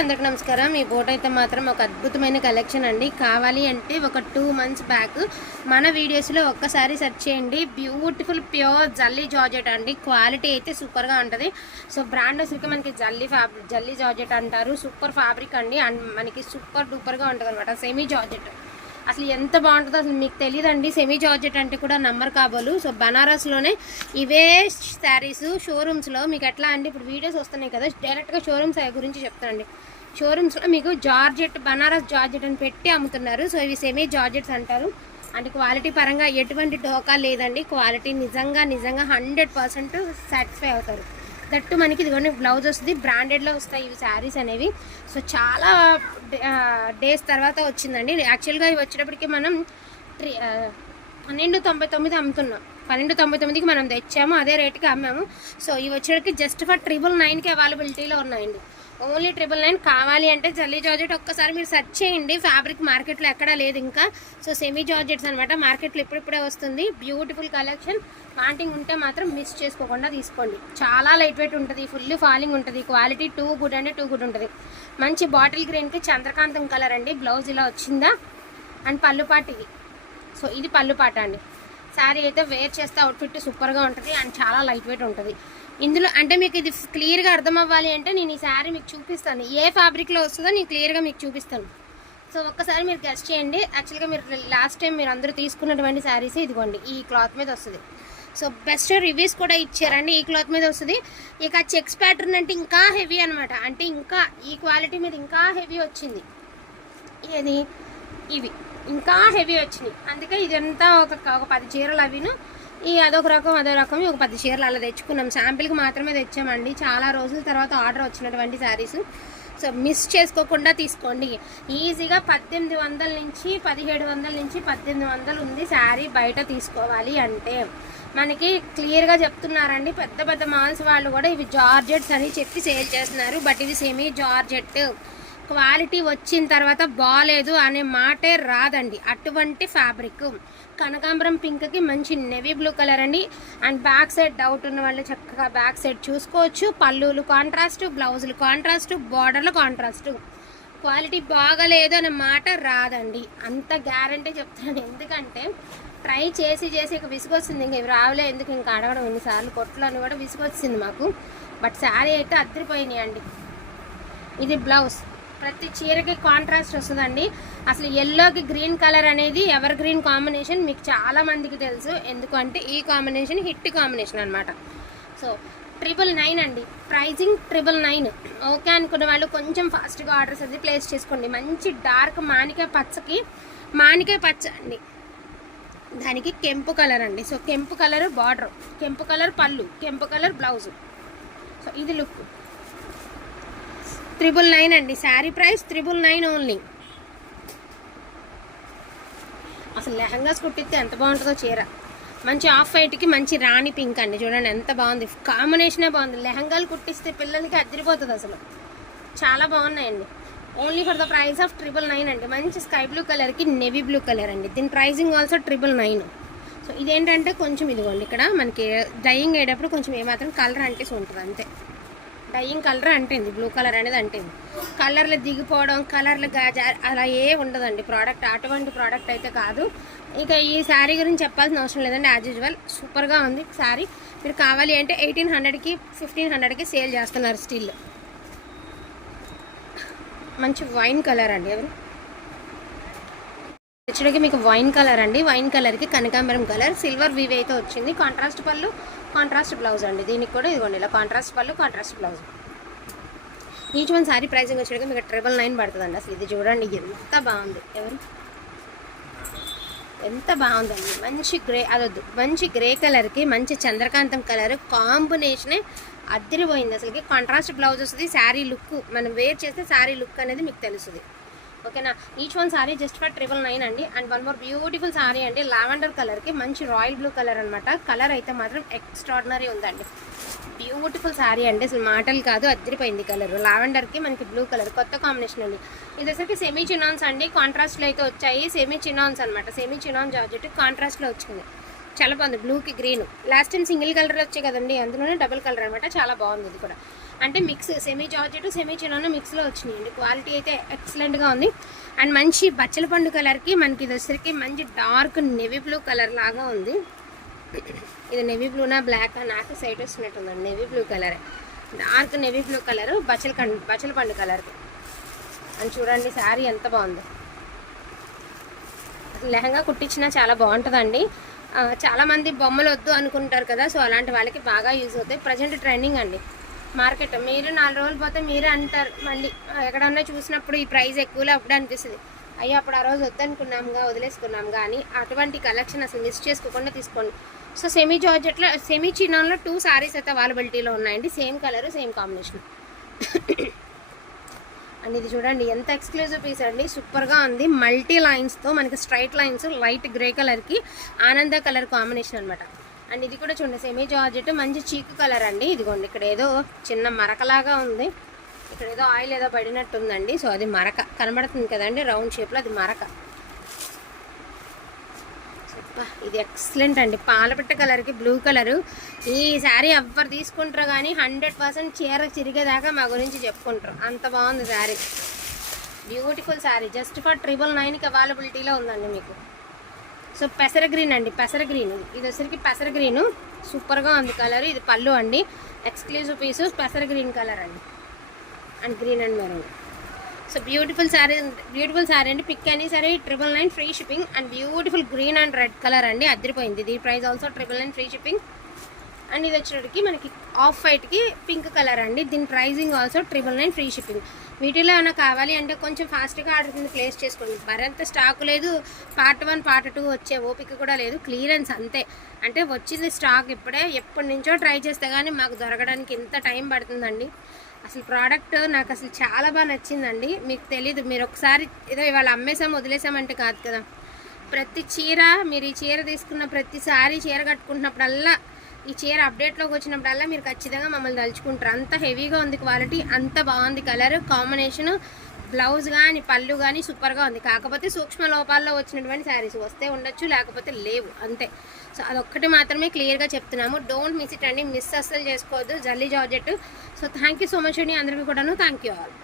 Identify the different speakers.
Speaker 1: అందరికి నమస్కారం. ఈ బోట్ అయితే మాత్రం ఒక అద్భుతమైన కలెక్షన్ అండి. కావాలి అంటే ఒక టూ మంత్స్ బ్యాక్ మన వీడియోస్లో ఒక్కసారి సెర్చ్ చేయండి. బ్యూటిఫుల్ ప్యూర్ జల్లీ జార్జెట్ అండి. క్వాలిటీ అయితే సూపర్గా ఉంటుంది. సో బ్రాండ్ వచ్చరికి మనకి జల్లీ ఫ్యాబ్రిక్ జల్లీ జార్జెట్ అంటారు. సూపర్ ఫ్యాబ్రిక్ అండి. అండ్ మనకి సూపర్ డూపర్గా ఉంటుంది అనమాట సెమీ జార్జెట్ అసలు ఎంత బాగుంటుందో అసలు మీకు తెలియదండి సెమీ జార్జెట్ అంటే కూడా నంబర్ కాబోలు. సో బనారస్లోనే ఇవే శారీస్ షోరూమ్స్లో. మీకు ఎట్లా అండి? ఇప్పుడు వీడియోస్ వస్తున్నాయి కదా డైరెక్ట్గా షోరూమ్స్ గురించి చెప్తానండి. షోరూమ్స్లో మీకు జార్జెట్ బనారస్ జార్జెట్ అని పెట్టి అమ్ముతున్నారు. సో ఇవి సెమీ జార్జెట్స్ అంటారు. అంటే క్వాలిటీ పరంగా ఎటువంటి డోకా లేదండి. క్వాలిటీ నిజంగా నిజంగా హండ్రెడ్ పర్సెంట్ సాటిస్ఫై అవుతారు. దట్టు మనకి ఇదిగోండి బ్లౌజ్ వస్తుంది. బ్రాండెడ్లో వస్తాయి ఇవి శారీస్ అనేవి. సో చాలా డేస్ తర్వాత వచ్చిందండి. యాక్చువల్గా ఇవి వచ్చేటప్పటికి మనం త్రీ పన్నెండు తొంభై తొమ్మిది అమ్ముతున్నాం. పన్నెండు తొంభై తొమ్మిదికి మనం తెచ్చాము అదే రేటుకి అమ్మాము. సో ఇవి వచ్చేటప్పటికి జస్ట్ ఫర్ ట్రిపుల్ నైన్కి అవైలబిలిటీలో ఉన్నాయండి. ఓన్లీ ట్రిపుల్ నైన్ కావాలి అంటే జల్లీ జార్జెట్ ఒక్కసారి మీరు సెర్చ్ చేయండి. ఫ్యాబ్రిక్ మార్కెట్లో ఎక్కడా లేదు ఇంకా. సో సెమీ జార్జెట్స్ అనమాట మార్కెట్లో ఇప్పుడిప్పుడే వస్తుంది. Beautiful collection. వాంటింగ్ ఉంటే మాత్రం మిస్ చేసుకోకుండా తీసుకోండి. చాలా లైట్ వెయిట్ ఉంటుంది. ఫుల్ ఫాలింగ్ ఉంటుంది. క్వాలిటీ టూ గుడ్ అంటే టూ గుడ్ ఉంటుంది. మంచి బాటిల్ గ్రీన్కి చంద్రకాంతం కలర్ అండి. బ్లౌజ్ ఇలా వచ్చిందా? అండ్ పళ్ళు సో ఇది పళ్ళుపాట అండి. శారీ అయితే వేర్ చేస్తే అవుట్ఫిట్ సూపర్గా ఉంటుంది అండ్ చాలా లైట్ వెయిట్ ఉంటుంది. ఇందులో అంటే మీకు ఇది క్లియర్గా అర్థం అవ్వాలి అంటే నేను ఈ శారీ మీకు చూపిస్తాను. ఏ ఫ్యాబ్రిక్లో వస్తుందో నేను క్లియర్గా మీకు చూపిస్తాను. సో ఒక్కసారి మీరు గెస్ట్ చేయండి. యాక్చువల్గా మీరు లాస్ట్ టైం మీరు అందరూ తీసుకున్నటువంటి శారీస్ ఇదిగోండి ఈ క్లాత్ మీద వస్తుంది. సో బెస్ట్ రివ్యూస్ కూడా ఇచ్చారండి ఈ క్లాత్ మీద వస్తుంది. ఇక చెక్స్ ప్యాటర్న్ అంటే ఇంకా హెవీ అనమాట అంటే ఇంకా ఈ క్వాలిటీ మీద ఇంకా హెవీ వచ్చింది. ఏది? ఇవి. ఇంకా హెవీ వచ్చినాయి. అందుకే ఇదంతా ఒక ఒక పది చీరలు అవిను. ఈ అదొక రకం అదో రకం ఒక పది చీరలు అలా తెచ్చుకున్నాం. శాంపిల్కి మాత్రమే తెచ్చామండి. చాలా రోజుల తర్వాత ఆర్డర్ వచ్చినటువంటి శారీస్ సో మిస్ చేసుకోకుండా తీసుకోండి. ఈజీగా పద్దెనిమిది వందల నుంచి పదిహేడు వందల నుంచి పద్దెనిమిది వందలు ఉంది శారీ బయట తీసుకోవాలి అంటే. మనకి క్లియర్గా చెప్తున్నారండి. పెద్ద పెద్ద మాల్స్ వాళ్ళు కూడా ఇవి జార్జెట్స్ అని చెప్పి సేల్ చేస్తున్నారు. బట్ ఇది సెమీ జార్జెట్ క్వాలిటీ వచ్చిన తర్వాత బాగాలేదు అనే మాటే రాదండి. అటువంటి ఫ్యాబ్రిక్. కనకాంబరం పింక్కి మంచి నెవీ బ్లూ కలర్ అండి. అండ్ బ్యాక్ సైడ్ డౌట్ ఉన్న వాళ్ళు చక్కగా బ్యాక్ సైడ్ చూసుకోవచ్చు. పళ్ళులు కాంట్రాస్ట్ బ్లౌజులు కాంట్రాస్ట్ బార్డర్లు కాంట్రాస్ట్ క్వాలిటీ బాగలేదు అనే మాట రాదండి. అంత గ్యారంటీ చెప్తాను ఎందుకంటే ట్రై చేసి చేసి ఇక విసుగొస్తుంది. ఇంక ఇవి రావులే ఎందుకు ఇంకా అడగడం? ఎన్నిసార్లు కొట్లని అని కూడా విసుగొచ్చింది మాకు. బట్ శారీ అయితే అద్దరిపోయినాయి అండి. ఇది బ్లౌజ్ ప్రతి చీరకి కాంట్రాస్ట్ వస్తుందండి. అసలు ఎల్లోకి గ్రీన్ కలర్ అనేది ఎవర్ గ్రీన్ కాంబినేషన్ మీకు చాలా మందికి తెలుసు. ఎందుకంటే ఈ కాంబినేషన్ హిట్ కాంబినేషన్ అనమాట సో ట్రిపుల్ నైన్ అండి. ప్రైజింగ్ ట్రిపుల్ నైన్ ఓకే అనుకున్న వాళ్ళు కొంచెం ఫాస్ట్గా ఆర్డర్స్ అది ప్లేస్ చేసుకోండి. మంచి డార్క్ మానికాయ పచ్చకి మానికాయ పచ్చ అండి. దానికి కెంపు కలర్ అండి. సో కెంపు కలర్ బార్డర్ కెంపు కలర్ పళ్ళు కెంపు కలర్ బ్లౌజ్ సో ఇది లుక్ త్రిబుల్ నైన్ అండి. Sari price triple nine only. అసలు లెహంగాస్ కుట్టిస్తే ఎంత బాగుంటుందో చీర. మంచి ఆఫ్ వైట్కి మంచి రాణి పింక్ అండి. చూడండి ఎంత బాగుంది. కాంబినేషనే బాగుంది. లెహంగాలు కుట్టిస్తే పిల్లలకి అదిరిపోతుంది అసలు. చాలా బాగున్నాయండి. Only for the price of triple nine అండి. మంచి స్కై బ్లూ కలర్కి నెవీ బ్లూ కలర్ అండి. దీని pricing also triple nine so ఇదేంటంటే కొంచెం ఇదిగోండి ఇక్కడ మనకి డైయింగ్ అయ్యేటప్పుడు కొంచెం ఏమాత్రం కలర్ అంటేసి ఉంటుంది అంతే. డైయింగ్ కలర్ అంటుంది బ్లూ కలర్ అనేది అంటుంది. కలర్లు దిగిపోవడం కలర్లు గాజా అలా ఏ ఉండదండి ప్రోడక్ట్ అటువంటి ప్రోడక్ట్ అయితే కాదు. ఇక ఈ శారీ గురించి చెప్పాల్సిన అవసరం లేదండి యాజ్ యూజువల్ సూపర్గా ఉంది శారీ. మీరు కావాలి అంటే ఎయిటీన్ హండ్రెడ్కి ఫిఫ్టీన్ హండ్రెడ్కి సేల్ చేస్తున్నారు స్టిల్ మంచి వైన్ కలర్ అండి ఎవరు వచ్చేటికి మీకు వైన్ కలర్ అండి. వైన్ కలర్కి కనకాంబరం కలర్. సిల్వర్ వీవ్ అయితే వచ్చింది. కాంట్రాస్ట్ పళ్ళు కాంట్రాస్ట్ బ్లౌజ్ అండి. దీనికి కూడా ఇదిగోండి ఇలా కాంట్రాస్ట్ పళ్ళు contrast blouse. Each one sari pricing వచ్చేటికి మీకు ట్రిపుల్ నైన్ పడుతుందండి అసలు. ఇది చూడండి ఎంత బాగుంది. ఎవరు? ఎంత బాగుందండి. మంచి గ్రే అదొద్దు. మంచి గ్రే కలర్కి మంచి చంద్రకాంతం కలర్ కాంబినేషనే అద్దరిపోయింది అసలుకి. కాంట్రాస్ట్ బ్లౌజ్ వస్తుంది శారీ లుక్. మనం వేర్ చేస్తే శారీ లుక్ అనేది మీకు తెలుస్తుంది. ఓకేనా? Each one sari just for triple nine అండి. And one more beautiful sari అండి. లావెండర్ కలర్కి మంచి రాయల్ బ్లూ కలర్ అనమాట కలర్ అయితే మాత్రం ఎక్స్ట్రాడినరీ ఉందండి. బ్యూటిఫుల్ సారీ అండి. అసలు మాటలు కాదు అద్దరిపోయింది కలర్ లావెండర్కి మనకి బ్లూ కలర్ కొత్త కాంబినేషన్ అండి. ఇది వచ్చరికి సెమీ చినాన్స్ అండి కాంట్రాస్ట్లో అయితే వచ్చాయి. సెమీ చినాన్స్ అనమాట సెమీ చినాన్ జార్జెట్ కాంట్రాస్ట్లో వచ్చింది. చాలా బాగుంది. బ్లూకి green last time single colour వచ్చాయి కదండి. అందులోనే డబుల్ కలర్ అనమాట చాలా బాగుంది ఇది కూడా. అంటే మిక్స్ సెమీ జార్జెట్ సెమీ చిన్న మిక్స్లో వచ్చినాయండి. క్వాలిటీ అయితే ఎక్సలెంట్గా ఉంది. అండ్ మంచి బచ్చల పండు కలర్కి మనకి ఇది వచ్చేసరికి మంచి డార్క్ నెవీ బ్లూ కలర్ లాగా ఉంది. ఇది నెవీ బ్లూనా బ్లాక్ నాకు వచ్చినట్టు వస్తున్నట్టుందండి navy blue colour dark navy blue colour బచ్చల కండు బచ్చల పండు కలర్కి అని చూడండి శారీ ఎంత బాగుందో. లెహంగా కుట్టించినా చాలా బాగుంటుందండి. చాలామంది బొమ్మలు వద్దు అనుకుంటారు కదా సో అలాంటి వాళ్ళకి బాగా యూజ్ అవుతాయి. ప్రజెంట్ ట్రెండింగ్ అండి. మార్కెట్. మీరు నాలుగు రోజులు పోతే మీరే అంటారు మళ్ళీ. ఎక్కడన్నా చూసినప్పుడు ఈ ప్రైస్ ఎక్కువలో అప్పుడు అనిపిస్తుంది. అయ్యో అప్పుడు ఆ రోజు వద్దనుకున్నాముగా వదిలేసుకున్నాం అని అటువంటి కలెక్షన్ అసలు మిస్ చేసుకోకుండా తీసుకోండి. సో సెమీ జార్జెట్లో సెమీ చిన్నంలో టూ శారీస్ అయితే అవైలబిలిటీలో ఉన్నాయండి. Same colour same combination and ఇది చూడండి ఎంత ఎక్స్క్లూజివ్ పీస్ అండి. సూపర్గా ఉంది. మల్టీ లైన్స్తో మనకి స్ట్రైట్ లైన్స్ లైట్ గ్రే కలర్కి ఆనంద కలర్ కాంబినేషన్ అనమాట అండ్ ఇది కూడా చూడండి సెమీ జార్జెట్ మంచి చీకు కలర్ అండి. ఇదిగోండి ఇక్కడ ఏదో చిన్న మరకలాగా ఉంది. ఇక్కడ ఏదో ఆయిల్ ఏదో పడినట్టు ఉందండి సో అది మరక. కనబడుతుంది కదండి రౌండ్ షేప్లో అది మరక. ఇది ఎక్సలెంట్ అండి. పాలపిట్ట కలర్కి బ్లూ కలరు ఈ శారీ ఎవ్వరు తీసుకుంటారు కానీ హండ్రెడ్ పర్సెంట్ చీర చిరిగేదాకా మా గురించి చెప్పుకుంటారు. అంత బాగుంది sari beautiful sari just for triple నైన్కి అవైలబిలిటీలో ఉందండి మీకు. సో పెసర గ్రీన్ అండి పెసర గ్రీన్. ఇది వచ్చరికి పెసర గ్రీన్. సూపర్గా ఉంది కలర్. ఇది పళ్ళు అండి. ఎక్స్క్లూజివ్ పీసు పెసర గ్రీన్ కలర్ అండి. And green and maroon. So beautiful sari beautiful sari అండి. పిక్ అని సరే triple nine free shipping and beautiful green and red colour అండి. అదిరిపోయింది. దీని price also triple nine free shipping and ఇది వచ్చేటికి మనకి ఆఫ్ వైట్కి పింక్ కలర్ అండి. దీని pricing also triple nine free shipping వీటిలో ఏమైనా కావాలి అంటే కొంచెం ఫాస్ట్గా ఆర్డర్ కింద ప్లేస్ చేసుకోండి. మరింత స్టాక్ లేదు. పార్ట్ వన్ పార్ట్ టూ వచ్చే ఓపిక కూడా లేదు. క్లియరెన్స్ అంతే. అంటే వచ్చింది స్టాక్ ఇప్పుడే. ఎప్పటి నుంచో ట్రై చేస్తే కానీ మాకు దొరకడానికి ఎంత టైం పడుతుందండి. అసలు ప్రోడక్ట్ నాకు అసలు చాలా బాగా నచ్చిందండి. మీకు తెలీదు. మీరు ఒకసారి ఏదో ఇవాళ అమ్మేసాం వదిలేసామంటే కాదు కదా. ప్రతి చీర మీరు ఈ చీర తీసుకున్న ప్రతిసారి చీర కట్టుకుంటున్నప్పుడల్లా ఈ చీర అప్డేట్లోకి వచ్చినప్పుడల్లా మీరు ఖచ్చితంగా మమ్మల్ని తలుచుకుంటారు. అంత హెవీగా ఉంది క్వాలిటీ అంత బాగుంది కలర్ కాంబినేషన్ బ్లౌజ్ కానీ పళ్ళు కానీ సూపర్గా ఉంది. కాకపోతే సూక్ష్మ లోపాల్లో వచ్చినటువంటి శారీస్ వస్తే ఉండొచ్చు లేకపోతే లేవు. అంతే. సో అదొక్కటి మాత్రమే క్లియర్గా చెప్తున్నాము. డోంట్ మిస్ ఇట్ అండి. మిస్ అస్సలు చేసుకోవద్దు. జల్లీ georgette so thank you so much అండి అందరికీ కూడాను. Thank you all